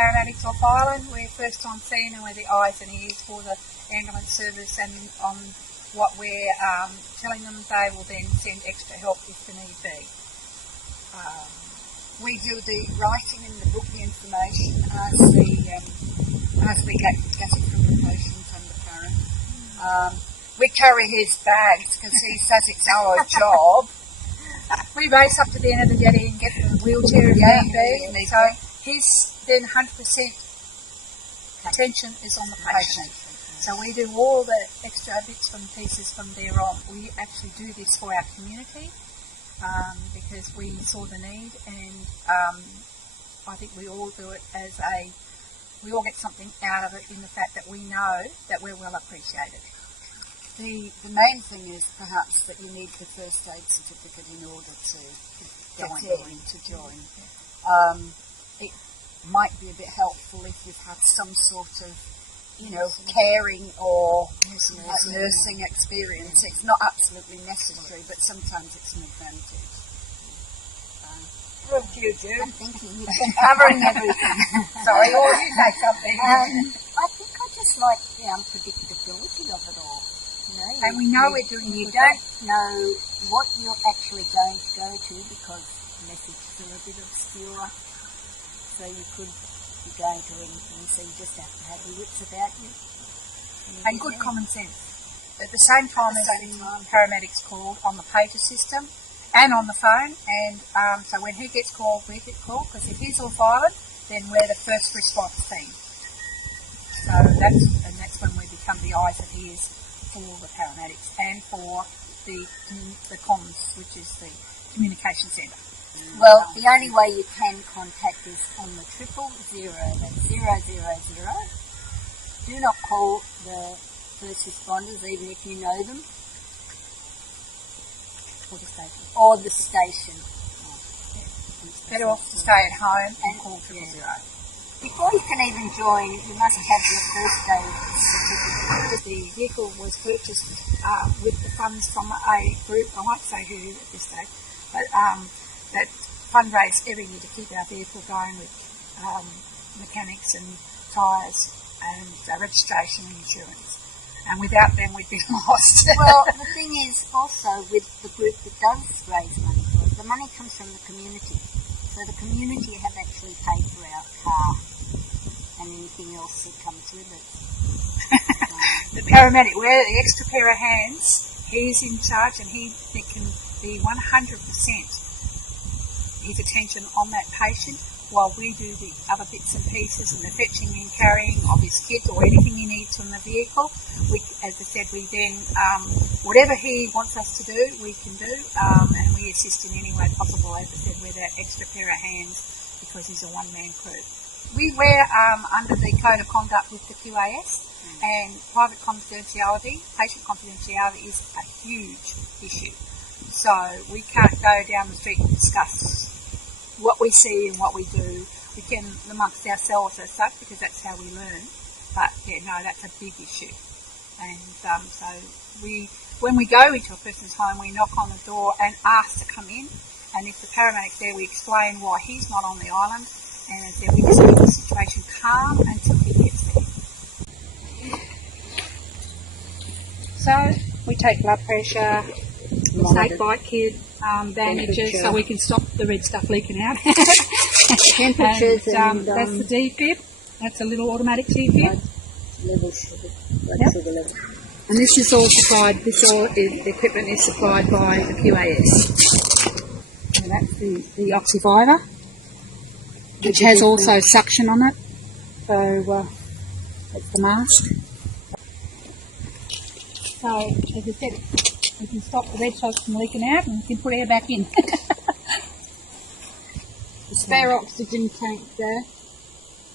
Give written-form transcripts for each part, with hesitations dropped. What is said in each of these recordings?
paramedics off island. We're first on scene and we're the eyes and ears for the ambulance service, and on what we're telling them, they will then send extra help if the need be. We do the writing and the booking information as we get it from the patient and the parent. We carry his bags because he says it's our job. We race up to the end of the jetty and get the wheelchair if need be. So his then 100% attention is on the patient. So we do all the extra bits and pieces from there on. We actually do this for our community because we saw the need, and I think we all do it we all get something out of it in the fact that we know that we're well appreciated. The main thing is perhaps that you need the first aid certificate in order to join. It might be a bit helpful if you've had some sort of, caring or nursing experience. It's not absolutely necessary, but sometimes it's an advantage. What do you do? I'm thinking you've been covering everything. Sorry, or you say something. I think I just like the unpredictability of it all. And we know we're doing you don't know what you're actually going to go to because messages are a bit obscure. So you could be going to anything, so you just have to have your wits about you. And good common sense. At the same time as the paramedics called on the pager system and on the phone, and so when he gets called, we get called, because if he's off island, then we're the first response team. So that's when we become the eyes and ears for the paramedics and for the comms, which is the communication centre. Well, the only way you can contact is on the 000, that's 000. Do not call the first responders, even if you know them. Or the station. It's better off to stay at home and call 000. Before you can even join, you must have your first aid certificate. The vehicle was purchased with the funds from a group, I won't say who at this stage, but that fundraise every year to keep our vehicle going with mechanics and tyres and registration and insurance. And without them, we'd be lost. Well, the thing is also with the group that does raise money for it, the money comes from the community. So the community have actually paid for our car and anything else that comes with it. The paramedic, we're the extra pair of hands. He's in charge, and he can be 100% his attention on that patient while we do the other bits and pieces and the fetching and carrying of his kids or anything he needs from the vehicle. As I said, we then, whatever he wants us to do, we can do, and we assist in any way possible. As I said, we're that extra pair of hands because he's a one-man crew. We wear under the Code of Conduct with the QAS, and private confidentiality, patient confidentiality is a huge issue. So we can't go down the street and discuss what we see and what we do. We can amongst ourselves as such because that's how we learn. But that's a big issue. And so when we go into a person's home, we knock on the door and ask to come in. And if the paramedic's there, we explain why he's not on the island. And as I said, we just keep the situation calm until he gets there. So we take blood pressure, snake bite kit, bandages, so we can stop the red stuff leaking out. Temperatures and that's the defib. That's a little automatic defib. Level sugar, sugar level. And this is all supplied. The equipment is supplied by the QAS. And that's the oxyviva, which has also suction on it. So that's the mask. So, as I said, we can stop the red stuff from leaking out and we can put air back in. The spare oxygen tank there.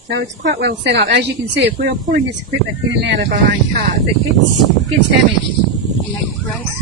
So it's quite well set up. As you can see, if we are pulling this equipment in and out of our own cars, it gets damaged. And that's gross.